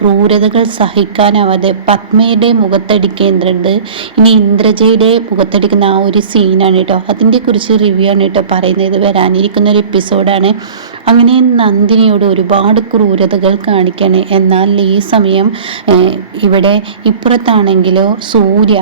ക്രൂരതകൾ സഹിക്കാനാവാതെ പത്മയുടെ മുഖത്തടിക്കേണ്ടത് ഇനി ഇന്ദ്രജയുടെ മുഖത്തടിക്കുന്ന ആ ഒരു സീനാണ് കേട്ടോ അതിന്റെ കുറിച്ച് റിവ്യൂ ആണ് കേട്ടോ പറയുന്നത്. വരാനിരിക്കുന്ന ഒരു എപ്പിസോഡാണ് അങ്ങനെ നന്ദിനിയോട് ഒരുപാട് ക്രൂരതകൾ കാണിക്കാണ്. എന്നാൽ ഈ സമയം ഇവിടെ ഇപ്പുറത്താണെങ്കിലോ സൂര്യ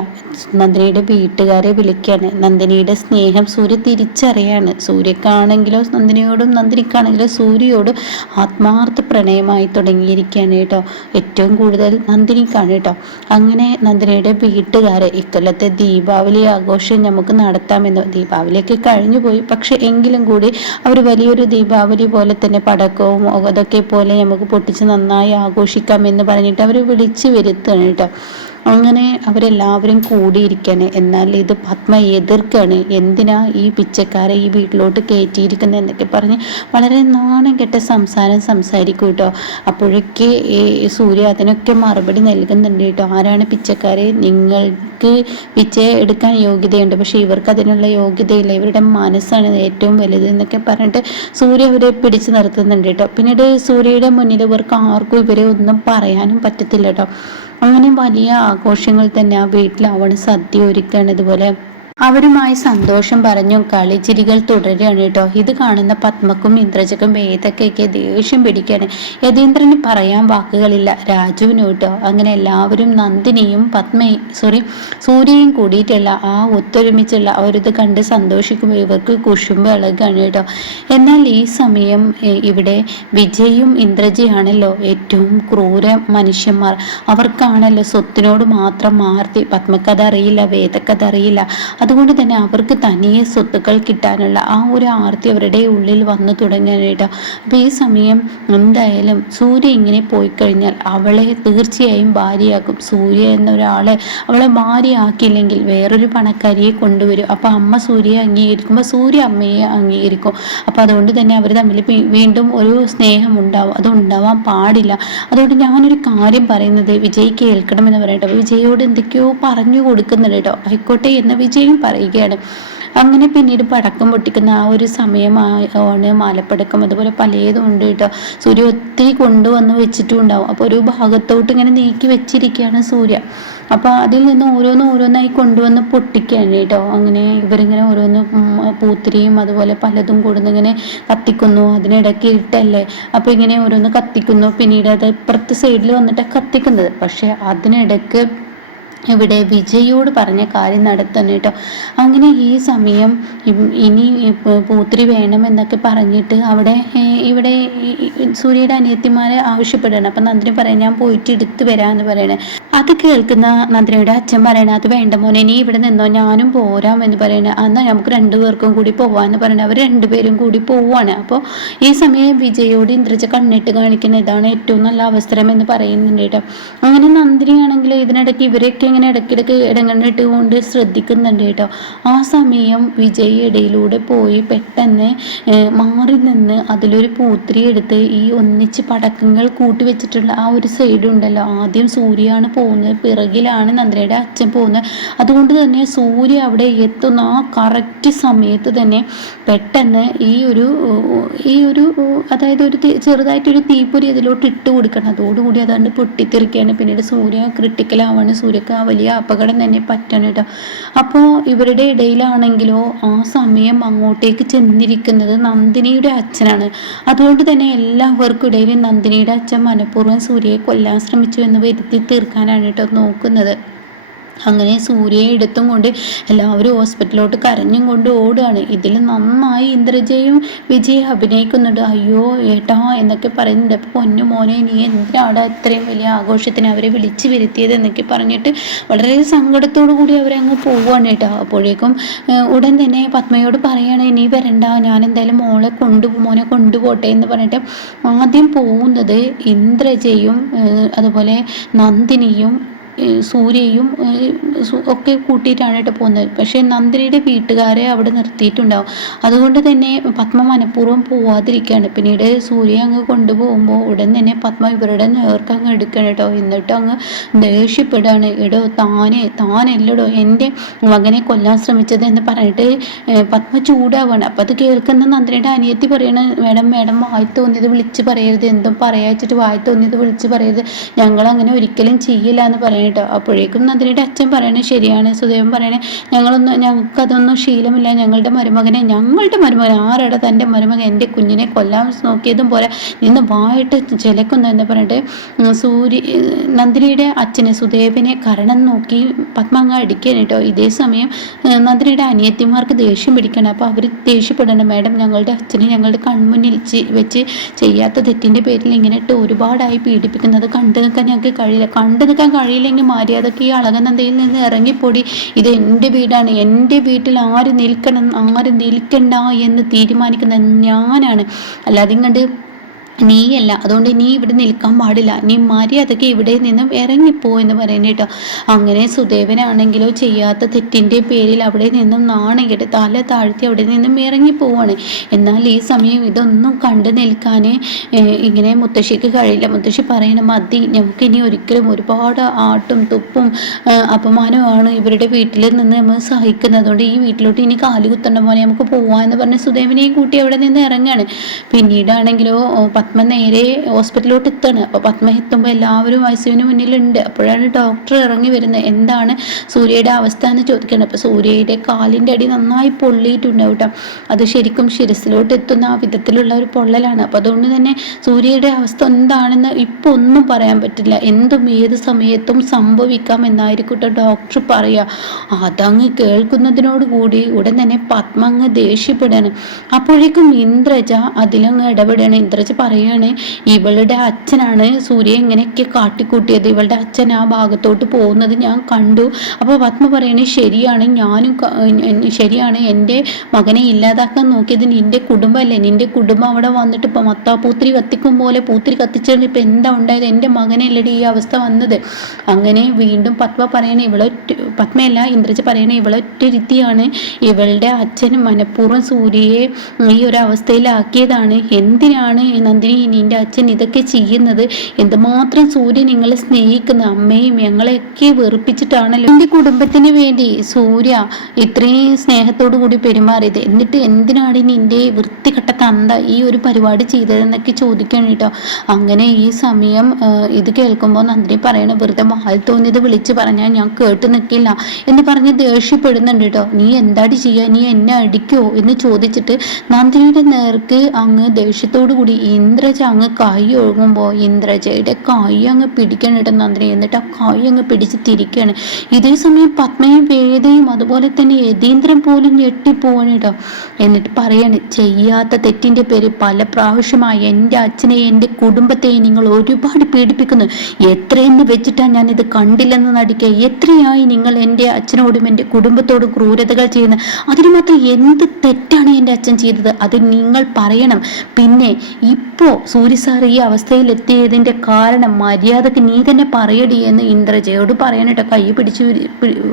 നന്ദിനിയുടെ വീട്ടുകാരെ വിളിക്കുകയാണ് നന്ദിനിയുടെ സ്നേഹം സൂര്യ തിരിച്ചറിയാണ്. സൂര്യക്കാണെങ്കിലോ നന്ദിനിയോടും നന്ദിനിക്കാണെങ്കിലോ സൂര്യയോടും ആത്മാർത്ഥ പ്രണയമായി തുടങ്ങിയിരിക്കുകയാണ് കേട്ടോ ഏറ്റവും കൂടുതൽ നന്ദിനിക്കാണ് കേട്ടോ. അങ്ങനെ നന്ദിനിയുടെ വീട്ടുകാരെ ഇക്കൊല്ലത്തെ ദീപാവലി ആഘോഷം നമുക്ക് നടത്താമെന്ന് ദീപാവലിയൊക്കെ കഴിഞ്ഞു പോയി. പക്ഷെ എങ്കിലും കൂടി അവർ വലിയൊരു ദീപാവലി പോലെ തന്നെ പടക്കവും അതൊക്കെ പോലെ നമുക്ക് പൊട്ടിച്ച് നന്നായി ആഘോഷിക്കാം എന്ന് പറഞ്ഞിട്ട് അവർ വിളിച്ചു വരുത്തുകയാണ് കേട്ടോ. അങ്ങനെ അവരെല്ലാവരും കൂടിയിരിക്കാണ്. എന്നാൽ ഇത് പത്മ എതിർക്കാണ്. എന്തിനാ ഈ പിച്ചക്കാരെ ഈ വീട്ടിലോട്ട് കയറ്റിയിരിക്കുന്നത് എന്നൊക്കെ പറഞ്ഞ് വളരെ നാണം കെട്ട സംസാരം സംസാരിക്കും കേട്ടോ. അപ്പോഴേക്ക് സൂര്യ അതിനൊക്കെ മറുപടി നൽകുന്നുണ്ട് കേട്ടോ. ആരാണ് പിച്ചക്കാരെ? നിങ്ങൾക്ക് പിച്ച എടുക്കാൻ യോഗ്യതയുണ്ട്. പക്ഷേ ഇവർക്ക് അതിനുള്ള യോഗ്യതയില്ല. ഇവരുടെ മനസ്സാണ് ഏറ്റവും വലുത് എന്നൊക്കെ പറഞ്ഞിട്ട് സൂര്യ അവരെ പിടിച്ചു നിർത്തുന്നുണ്ട് കേട്ടോ. പിന്നീട് സൂര്യയുടെ മുന്നിൽ ഇവർക്ക് ആർക്കും ഇവരെ ഒന്നും പറയാനും പറ്റത്തില്ല കേട്ടോ. അങ്ങനെ വലിയ ആഘോഷങ്ങൾ തന്നെ ആ വീട്ടിൽ അവൾ സദ്യ ഒരുക്കുകയാണ്. ഇതുപോലെ അവരുമായി സന്തോഷം പറഞ്ഞും കളിച്ചിരികൾ തുടരുകയാണ് കേട്ടോ. ഇത് കാണുന്ന പത്മക്കും ഇന്ദ്രജക്കും വേദക്കൊക്കെ ദേഷ്യം പിടിക്കുകയാണ് യതീന്ദ്രന് പറയാൻ വാക്കുകളില്ല. രാജുവിനും കേട്ടോ. അങ്ങനെ എല്ലാവരും നന്ദിനിയും പത്മയും സോറി സൂര്യയും കൂടിയിട്ടുള്ള ആ ഒത്തൊരുമിച്ചുള്ള അവരിത് കണ്ട് സന്തോഷിക്കുമ്പോൾ ഇവർക്ക് കുശുമ്പ് ഇളകാണ് കേട്ടോ. എന്നാൽ ഈ സമയം ഇവിടെ വിജയും ഇന്ദ്രജയാണല്ലോ ഏറ്റവും ക്രൂര മനുഷ്യന്മാർ. അവർക്കാണല്ലോ സ്വത്തിനോട് മാത്രം മാർത്തി പത്മക്കഥ അറിയില്ല വേദക്കഥ അറിയില്ല. അതുകൊണ്ട് തന്നെ അവർക്ക് തനിയെ സ്വത്തുക്കൾ കിട്ടാനുള്ള ആ ഒരു ആർത്തി അവരുടെ ഉള്ളിൽ വന്നു തുടങ്ങാനായിട്ട് അപ്പോൾ ഈ സമയം എന്തായാലും സൂര്യ ഇങ്ങനെ പോയി കഴിഞ്ഞാൽ അവളെ തീർച്ചയായും ഭാര്യയാക്കും. സൂര്യ എന്ന ഒരാളെ അവളെ ഭാര്യയാക്കിയില്ലെങ്കിൽ വേറൊരു പണക്കാരിയെ കൊണ്ടുവരും. അപ്പോൾ അമ്മ സൂര്യയെ അംഗീകരിക്കുമ്പോൾ സൂര്യ അമ്മയെ അംഗീകരിക്കും. അപ്പോൾ അതുകൊണ്ട് തന്നെ അവർ തമ്മിൽ വീണ്ടും ഒരു സ്നേഹം ഉണ്ടാവും. അത് ഉണ്ടാവാൻ പാടില്ല. അതുകൊണ്ട് ഞാനൊരു കാര്യം പറയുന്നത് വിജയ് കേൾക്കണമെന്ന് പറയട്ടെ. വിജയോട് എന്തൊക്കെയോ പറഞ്ഞു കൊടുക്കുന്നുണ്ട് കേട്ടോ. ആയിക്കോട്ടെ എന്ന വിജയും പറയുകയാണ്. അങ്ങനെ പിന്നീട് പടക്കം പൊട്ടിക്കുന്ന ആ ഒരു സമയമാണ് മാലപ്പടക്കം. അതുപോലെ പലതും ഉണ്ട് കേട്ടോ. സൂര്യ ഒത്തിരി കൊണ്ടുവന്ന് വെച്ചിട്ടും ഉണ്ടാവും അപ്പോൾ ഒരു ഭാഗത്തോട്ട് ഇങ്ങനെ നീക്കി വെച്ചിരിക്കുകയാണ് സൂര്യ. അപ്പോൾ അതിൽ നിന്ന് ഓരോന്ന് ഓരോന്നായി കൊണ്ടുവന്ന് പൊട്ടിക്കുകയാണ് കേട്ടോ. അങ്ങനെ ഇവരിങ്ങനെ ഓരോന്ന് പൂത്തിരിയും അതുപോലെ പലതും കൂടുന്നിങ്ങനെ കത്തിക്കുന്നു. അതിനിടയ്ക്ക് ഇരുട്ടല്ലേ അപ്പോൾ ഇങ്ങനെ ഓരോന്ന് കത്തിക്കുന്നു. പിന്നീട് അത് ഇപ്പുറത്തെ സൈഡിൽ വന്നിട്ടാണ് കത്തിക്കുന്നത്. പക്ഷേ അതിനിടയ്ക്ക് ഇവിടെ വിജയോട് പറഞ്ഞ കാര്യം നടത്തണം കേട്ടോ. അങ്ങനെ ഈ സമയം ഇനി പൂത്തിരി വേണമെന്നൊക്കെ പറഞ്ഞിട്ട് അവിടെ ഇവിടെ സൂര്യയുടെ അനിയത്തിമാരെ ആവശ്യപ്പെടണം. അപ്പം നന്ദിനി പറയാം ഞാൻ പോയിട്ട് എടുത്തു വരാമെന്ന് പറയണേ. അത് കേൾക്കുന്ന നന്ദിനിയുടെ അച്ഛൻ പറയണ അത് വേണ്ട മോനെ നീ ഇവിടെ നിന്നോ ഞാനും പോരാം എന്ന് പറയണേ. എന്നാൽ നമുക്ക് രണ്ടുപേർക്കും കൂടി പോവാന്ന് പറയണേ. അവർ രണ്ടുപേരും കൂടി പോവാണ്. അപ്പോൾ ഈ സമയം വിജയോട് ഇന്ദ്രജ കണ്ണിട്ട് കാണിക്കുന്ന ഇതാണ് ഏറ്റവും നല്ല അവസരം എന്ന് പറയുന്നുണ്ട് കേട്ടോ. അങ്ങനെ നന്ദിനിയാണെങ്കിൽ ഇതിനിടയ്ക്ക് ഇവരൊക്കെ ഇങ്ങനെ ഇടയ്ക്കിടയ്ക്ക് ഇടങ്ങണ്ടിട്ട് കൊണ്ട് ശ്രദ്ധിക്കുന്നുണ്ട് കേട്ടോ. ആ സമയം വിജയ് ഇടയിലൂടെ പോയി പെട്ടെന്ന് മാറി നിന്ന് അതിലൊരു പൂത്തിരി എടുത്ത് ഈ ഒന്നിച്ച് പടക്കങ്ങൾ കൂട്ടി വെച്ചിട്ടുള്ള ആ ഒരു സൈഡ് ഉണ്ടല്ലോ. ആദ്യം സൂര്യയാണ് പോകുന്നത് പിറകിലാണ് നന്ദ്രയുടെ അച്ഛൻ പോകുന്നത്. അതുകൊണ്ട് തന്നെ സൂര്യ അവിടെ എത്തുന്ന ആ കറക്റ്റ് സമയത്ത് തന്നെ പെട്ടെന്ന് ഈ ഒരു ഈ ഒരു അതായത് ഒരു ചെറുതായിട്ടൊരു തീപ്പൊരി അതിലോട്ട് ഇട്ട് കൊടുക്കണം. അതോടുകൂടി അതാണ്ട് പൊട്ടിത്തെറിക്കുകയാണ്. പിന്നീട് സൂര്യ ക്രിട്ടിക്കലാവാണ് സൂര്യക്ക് വലിയ അപകടം തന്നെ പറ്റണം കേട്ടോ അപ്പോൾ ഇവരുടെ ഇടയിലാണെങ്കിലോ ആ സമയം അങ്ങോട്ടേക്ക് ചെന്നിരിക്കുന്നത് നന്ദിനിയുടെ അച്ഛനാണ്. അതുകൊണ്ട് തന്നെ എല്ലാവർക്കും ഇടയിൽ നന്ദിനിയുടെ അച്ഛൻ മനഃപൂർവം സൂര്യയെ കൊല്ലാൻ ശ്രമിച്ചു എന്ന് വരുത്തി തീർക്കാനാണ് കേട്ടോ നോക്കുന്നത്. അങ്ങനെ സൂര്യയെ എടുത്തും കൊണ്ട് എല്ലാവരും ഹോസ്പിറ്റലിലോട്ട് കരഞ്ഞും കൊണ്ട് ഓടുകയാണ്. ഇതിൽ നന്നായി ഇന്ദ്രജയും വിജയ് അഭിനയിക്കുന്നുണ്ട്. അയ്യോ ഏട്ടാ എന്നൊക്കെ പറയുന്നുണ്ട്. അപ്പോൾ പൊന്നു മോനെ നീ എന്തിനാണ് ഇത്രയും വലിയ ആഘോഷത്തിന് അവരെ വിളിച്ചു വരുത്തിയത്? എന്നൊക്കെ പറഞ്ഞിട്ട് വളരെ സങ്കടത്തോടു കൂടി അവരങ്ങ് പോവുകയാണ് കേട്ടോ. അപ്പോഴേക്കും ഉടൻ തന്നെ പത്മയോട് പറയാണ് ഇനി വരണ്ട ഞാൻ എന്തായാലും മോളെ കൊണ്ടു മോനെ കൊണ്ടുപോട്ടെ എന്ന് പറഞ്ഞിട്ട് ആദ്യം പോകുന്നത് ഇന്ദ്രജയും അതുപോലെ നന്ദിനിയും സൂര്യയും ഒക്കെ കൂട്ടിയിട്ടാണ് കേട്ടോ പോകുന്നത്. പക്ഷേ നന്ദിനിയുടെ വീട്ടുകാരെ അവിടെ നിർത്തിയിട്ടുണ്ടാവും. അതുകൊണ്ട് തന്നെ പത്മ മനഃപൂർവം പോവാതിരിക്കുകയാണ്. പിന്നീട് സൂര്യ അങ്ങ് കൊണ്ടുപോകുമ്പോൾ ഉടൻ തന്നെ പത്മ ഇവരുടെ നേർക്ക് അങ്ങ് എടുക്കണം കേട്ടോ. എന്നിട്ട് അങ്ങ് ദേഷ്യപ്പെടുകയാണ്. എടോ താനെ താനല്ലടോ എന്റെ മകനെ കൊല്ലാൻ ശ്രമിച്ചത് എന്ന് പറഞ്ഞിട്ട് പത്മ ചൂടാവാണ്. അപ്പം അത് കേൾക്കുന്ന നന്ദിനിയുടെ അനിയത്തി പറയണ മേഡം മേഡം വായി തോന്നിയത് വിളിച്ച് പറയരുത്. എന്തും പറയാച്ചിട്ട് വായി തോന്നിയത് വിളിച്ച് പറയരുത്. ഞങ്ങൾ അങ്ങനെ ഒരിക്കലും ചെയ്യില്ല എന്ന് പറയട്ടോ അപ്പോഴേക്കും നന്ദിനിയുടെ അച്ഛൻ പറയണേ ശരിയാണ്. സുദേവൻ പറയണേ ഞങ്ങളൊന്നും ഞങ്ങൾക്ക് അതൊന്നും ശീലമില്ല. ഞങ്ങളുടെ മരുമകനെ ഞങ്ങളുടെ മരുമകൻ ആരുടെ തന്റെ മരുമകൻ? എന്റെ കുഞ്ഞിനെ കൊല്ലാൻ നോക്കിയതും പോലെ നിന്ന് വായിട്ട് ചിലക്കുന്നു എന്ന് പറഞ്ഞിട്ട് സൂര്യ നന്ദിനിയുടെ അച്ഛനെ സുദേവനെ കരണം നോക്കി പത്മാങ്ങ അടിക്കാൻ കേട്ടോ. ഇതേ സമയം നന്ദിനിയുടെ അനിയത്തിമാർക്ക് ദേഷ്യം പിടിക്കണം. അപ്പോൾ അവർ ദേഷ്യപ്പെടണം. മാഡം ഞങ്ങളുടെ അച്ഛനെ ഞങ്ങളുടെ കൺമുന്നിൽ വെച്ച് ചെയ്യാത്ത തെറ്റിന്റെ പേരിൽ ഇങ്ങനെ ഇട്ട് ഒരുപാടായി പീഡിപ്പിക്കുന്നത് കണ്ടു നിൽക്കാൻ ഞങ്ങൾക്ക് കഴിയില്ല. കണ്ടു നിൽക്കാൻ കഴിയില്ലെങ്കിൽ മര്യാദയ്ക്ക് ഈ അളകനന്ദയിൽ നിന്ന് ഇറങ്ങിപ്പൊടി. ഇത് എന്റെ വീടാണ്. എന്റെ വീട്ടിൽ ആര് നിൽക്കണം ആര് നിൽക്കണ്ട എന്ന് തീരുമാനിക്കുന്നത് ഞാനാണ്. അല്ലാതെ ഇങ്ങോട്ട് നീയല്ല. അതുകൊണ്ട് നീ ഇവിടെ നിൽക്കാൻ പാടില്ല. നീ മര്യാദയ്ക്ക് ഇവിടെ നിന്നും ഇറങ്ങിപ്പോ എന്ന് പറയുന്നത് കേട്ടോ. അങ്ങനെ സുദേവനാണെങ്കിലോ ചെയ്യാത്ത തെറ്റിന്റെ പേരിൽ അവിടെ നിന്നും നാണകെട്ട് തല താഴ്ത്തി അവിടെ നിന്നും ഇറങ്ങിപ്പോവാണ്. എന്നാൽ ഈ സമയം ഇതൊന്നും കണ്ടു നിൽക്കാൻ ഇങ്ങനെ മുത്തശ്ശിക്ക് കഴിയില്ല. മുത്തശ്ശി പറയണം മതി നമുക്ക് ഇനി ഒരിക്കലും ഒരുപാട് ആട്ടും തുപ്പും അപമാനമാണ് ഇവരുടെ വീട്ടിൽ നിന്ന് നമ്മൾ സഹിക്കുന്നത്. അതുകൊണ്ട് ഈ വീട്ടിലോട്ട് ഇനി കാലുകുത്തേണ്ട പോലെ നമുക്ക് പോവാന്ന് പറഞ്ഞ് സുദേവനെയും കൂട്ടി അവിടെ നിന്ന് ഇറങ്ങാണ്. പിന്നീടാണെങ്കിലോ പത്മ നേരെ ഹോസ്പിറ്റലിലോട്ട് എത്താണ് അപ്പോൾ പത്മ എത്തുമ്പോൾ എല്ലാവരും വയസ്സുവിന് മുന്നിലുണ്ട്. അപ്പോഴാണ് ഡോക്ടർ ഇറങ്ങി വരുന്നത്. എന്താണ് സൂര്യയുടെ അവസ്ഥ എന്ന് ചോദിക്കുന്നത് അപ്പോൾ സൂര്യയുടെ കാലിന്റെ അടി നന്നായി പൊള്ളിയിട്ടുണ്ട് കേട്ടോ. അത് ശരിക്കും ശിരസിലോട്ട് എത്തുന്ന ആ വിധത്തിലുള്ള ഒരു പൊള്ളലാണ്. അപ്പോൾ അതുകൊണ്ട് തന്നെ സൂര്യയുടെ അവസ്ഥ എന്താണെന്ന് ഇപ്പോൾ ഒന്നും പറയാൻ പറ്റില്ല. എന്തും ഏത് സമയത്തും സംഭവിക്കാം എന്നായിരിക്കും ഡോക്ടർ പറയുക അതങ്ങ് കേൾക്കുന്നതിനോട് കൂടി ഉടൻ തന്നെ പത്മ അങ്ങ് ദേഷ്യപ്പെടാണ് അപ്പോഴേക്കും ഇന്ദ്രജ അതിലങ്ങ് ഇടപെടുകയാണ്. ഇന്ദ്രജ പറയാണ് ഇവളുടെ അച്ഛനാണ് സൂര്യ എങ്ങനെയൊക്കെ കാട്ടിക്കൂട്ടിയത്. ഇവളുടെ അച്ഛൻ ആ ഭാഗത്തോട്ട് പോകുന്നത് ഞാൻ കണ്ടു. അപ്പോൾ പത്മ പറയണേ ശരിയാണ് ഞാനും ശരിയാണ്. എന്റെ മകനെ ഇല്ലാതാക്കാൻ നോക്കിയത് നിന്റെ കുടുംബമല്ലേ. നിന്റെ കുടുംബം അവിടെ വന്നിട്ട് ഇപ്പം മത്താപ്പൂത്തിരി കത്തിക്കും പോലെ പൂത്തിരി കത്തിച്ചത് ഇപ്പം എന്താ ഉണ്ടായത്? എന്റെ മകനല്ലടി ഈ അവസ്ഥ വന്നത്. അങ്ങനെ വീണ്ടും പത്മ പറയണേ ഇവളൊറ്റ പത്മയല്ല ഇന്ദ്രജ പറയണേ ഇവളൊറ്റ രീതിയാണ്. ഇവളുടെ അച്ഛൻ മനഃപൂർവം സൂര്യയെ ഈ ഒരു അവസ്ഥയിലാക്കിയതാണ്. എന്തിനാണ് നന്ദിനി നിന്റെ അച്ഛൻ ഇതൊക്കെ ചെയ്യുന്നത് എന്തുമാത്രം സൂര്യ നിങ്ങളെ സ്നേഹിക്കുന്ന അമ്മയും ഞങ്ങളെയൊക്കെ വെറുപ്പിച്ചിട്ടാണല്ലോ. എന്റെ കുടുംബത്തിന് വേണ്ടി സൂര്യ ഇത്രയും സ്നേഹത്തോടു കൂടി പെരുമാറിയത്. എന്നിട്ട് എന്തിനാണ് നിന്റെ വൃത്തികെട്ട തന്ത ഈ ഒരു പരിപാടി ചെയ്തതെന്നൊക്കെ ചോദിക്കണം കേട്ടോ. അങ്ങനെ ഈ സമയം ഇത് കേൾക്കുമ്പോൾ നന്ദിനി പറയണ വെറുതെ വാൽ തോന്നിയത് വിളിച്ച് പറഞ്ഞാൽ ഞാൻ കേട്ട് നിൽക്കില്ല എന്ന് പറഞ്ഞ് ദേഷ്യപ്പെടുന്നുണ്ട് കേട്ടോ. നീ എന്താടി ചെയ്യുക നീ എന്നെ അടിക്കോ? എന്ന് ചോദിച്ചിട്ട് നന്ദിനിയുടെ നേർക്ക് അങ്ങ് ദേഷ്യത്തോടു കൂടി ഇന്ദ്രജ അങ്ങ് കൈ ഒഴുകുമ്പോൾ ഇന്ദ്രജയുടെ കൈ അങ്ങ് പിടിക്കണം കേട്ടോ നന്ദിനി എന്നിട്ട് ആ കൈ അങ്ങ് പിടിച്ച് തിരിക്കുകയാണ് ഇതേ സമയം പത്മയും വേദയും അതുപോലെ തന്നെ യതീന്ദ്രൻ പോലും ഞെട്ടിപ്പോവാണ് കേട്ടോ എന്നിട്ട് പറയാണ് ചെയ്യാത്ത തെറ്റിന്റെ പേര് പല പ്രാവശ്യമായി എന്റെ അച്ഛനെ എന്റെ കുടുംബത്തെ നിങ്ങൾ ഒരുപാട് പീഡിപ്പിക്കുന്നു. എത്രയെന്ന് വെച്ചിട്ടാണ് ഞാൻ ഇത് കണ്ടില്ലെന്ന് നടിക്കുക എത്രയായി നിങ്ങൾ എന്റെ അച്ഛനോടും എന്റെ കുടുംബത്തോടും ക്രൂരതകൾ ചെയ്യുന്നത് അതിന് മാത്രം എന്ത് തെറ്റാണ് എന്റെ അച്ഛൻ ചെയ്തത്? അത് നിങ്ങൾ പറയണം. പിന്നെ ഇപ്പോൾ സൂര്യ സാർ ഈ അവസ്ഥയിൽ എത്തിയതിന്റെ കാരണം മര്യാദയ്ക്ക് നീ തന്നെ പറയടി എന്ന് ഇന്ദ്രജയോട് പറയാനിട്ടോ കൈ പിടിച്ച്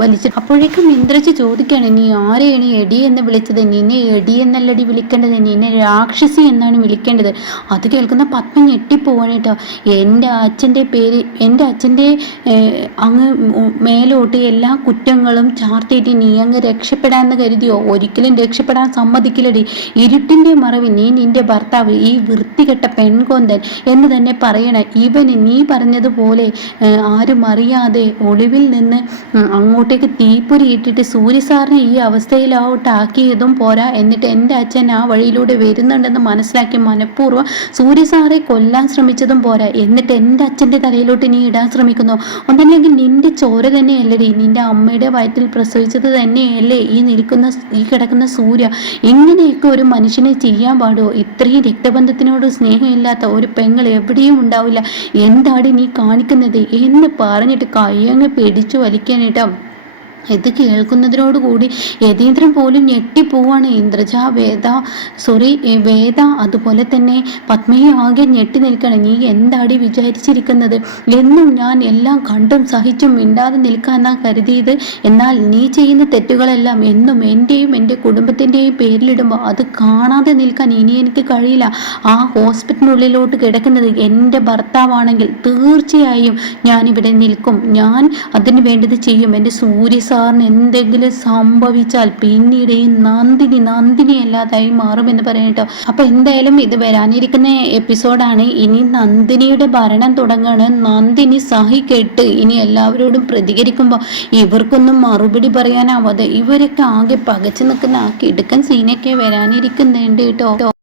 വലിച്ചു. അപ്പോഴേക്കും ഇന്ദ്രജ ചോദിക്കുകയാണ് നീ ആരെയാണ് എടി എന്ന് വിളിച്ചത്? നിന്നെ എടി എന്നല്ലടി വിളിക്കേണ്ടത്? നിന്നെ രാക്ഷസി എന്നാണ് വിളിക്കേണ്ടത്? അത് കേൾക്കുന്ന പത്മ ഞെട്ടിപ്പോവാണ് കേട്ടോ. എന്റെ അച്ഛന്റെ പേര് എന്റെ അച്ഛന്റെ അങ്ങ് മേലോട്ട് എല്ലാ കുറ്റങ്ങളും ചാർത്തിയിട്ട് നീ അങ്ങ് രക്ഷപ്പെടാമെന്ന് കരുതിയോ? ഒരിക്കലും രക്ഷപ്പെടാൻ സമ്മതിക്കില്ലടി. ഇരുട്ടിന്റെ മറവിൽ നീ നിന്റെ ഭർത്താവ് ഈ വൃത്തികെട്ട പെൺകൊന്തൻ എന്ന് തന്നെ പറയണം. ഇവന് നീ പറഞ്ഞതുപോലെ ആരും അറിയാതെ ഒളിവിൽ നിന്ന് അങ്ങോട്ടേക്ക് തീപ്പൊരി ഇട്ടിട്ട് സൂര്യ സാറിനെ ഈ അവസ്ഥയിലോട്ടാക്കിയതും പോരാ എന്നിട്ട് എന്റെ അച്ഛൻ ആ വഴിയിലൂടെ വരുന്നുണ്ടെന്ന് മനസ്സിലാക്കി മനഃപൂർവം സൂര്യസാറെ കൊല്ലാൻ ശ്രമിച്ചതും പോരാ എന്നിട്ട് എന്റെ അച്ഛന്റെ തലയിലോട്ട് നീ ഇടാൻ ശ്രമിക്കുന്നു. ഒന്നല്ലെങ്കിൽ നിന്റെ ചോര തന്നെയല്ലടി. നിന്റെ അമ്മയുടെ വയറ്റിൽ പ്രസവിച്ചത് തന്നെയല്ലേ ഈ നിൽക്കുന്ന ഈ കിടക്കുന്ന സൂര്യ. ഇങ്ങനെയൊക്കെ ഒരു മനുഷ്യനെ ചെയ്യാൻ പാടുമോ ഇത്രയും രക്തബന്ധത്തിനോട് സ്നേഹമില്ലാത്ത ഒരു പെങ്ങൾ എവിടെയും ഉണ്ടാവില്ല. എന്താണ് നീ കാണിക്കുന്നത്? എന്ന് പറഞ്ഞിട്ട് കയ്യങ്ങ് പിടിച്ചു വലിക്കാനിട്ടോ ഇത് കേൾക്കുന്നതിനോടുകൂടി യതീന്ദ്രൻ പോലും ഞെട്ടിപ്പോവാണ്. ഇന്ദ്രജ വേദ സോറി വേദ അതുപോലെ തന്നെ പത്മയെ ആകെ ഞെട്ടി നിൽക്കണം നീ എന്താടി വിചാരിച്ചിരിക്കുന്നത്? എന്നും ഞാൻ എല്ലാം കണ്ടും സഹിച്ചും മിണ്ടാതെ നിൽക്കാനാ കരുതിയത്. എന്നാൽ നീ ചെയ്യുന്ന തെറ്റുകളെല്ലാം എന്നും എന്റെയും എന്റെ കുടുംബത്തിന്റെയും പേരിലിടുമ്പോൾ അത് കാണാതെ നിൽക്കാൻ ഇനി എനിക്ക് കഴിയില്ല. ആ ഹോസ്പിറ്റലിനുള്ളിലോട്ട് കിടക്കുന്നത് എന്റെ ഭർത്താവാണെങ്കിൽ തീർച്ചയായും ഞാനിവിടെ നിൽക്കും. ഞാൻ അതിന് വേണ്ടത് ചെയ്യും. എന്റെ സൂര്യ സാറിന് എന്തെങ്കിലും സംഭവിച്ചാൽ പിന്നീട് ഈ നന്ദിനി നന്ദിനി അല്ലാതായി മാറുമെന്ന് പറയട്ടോ അപ്പൊ എന്തായാലും ഇത് വരാനിരിക്കുന്ന എപ്പിസോഡാണ്. ഇനി നന്ദിനിയുടെ ഭരണം തുടങ്ങാണ്. നന്ദിനി സഹി കെട്ട് ഇനി എല്ലാവരോടും പ്രതികരിക്കുമ്പോൾ ഇവർക്കൊന്നും മറുപടി പറയാനാവാതെ ഇവരൊക്കെ ആകെ പകച്ചു നിൽക്കുന്ന ആ കിടുക്കൻ സീനൊക്കെ വരാനിരിക്കുന്നുണ്ട് കേട്ടോ.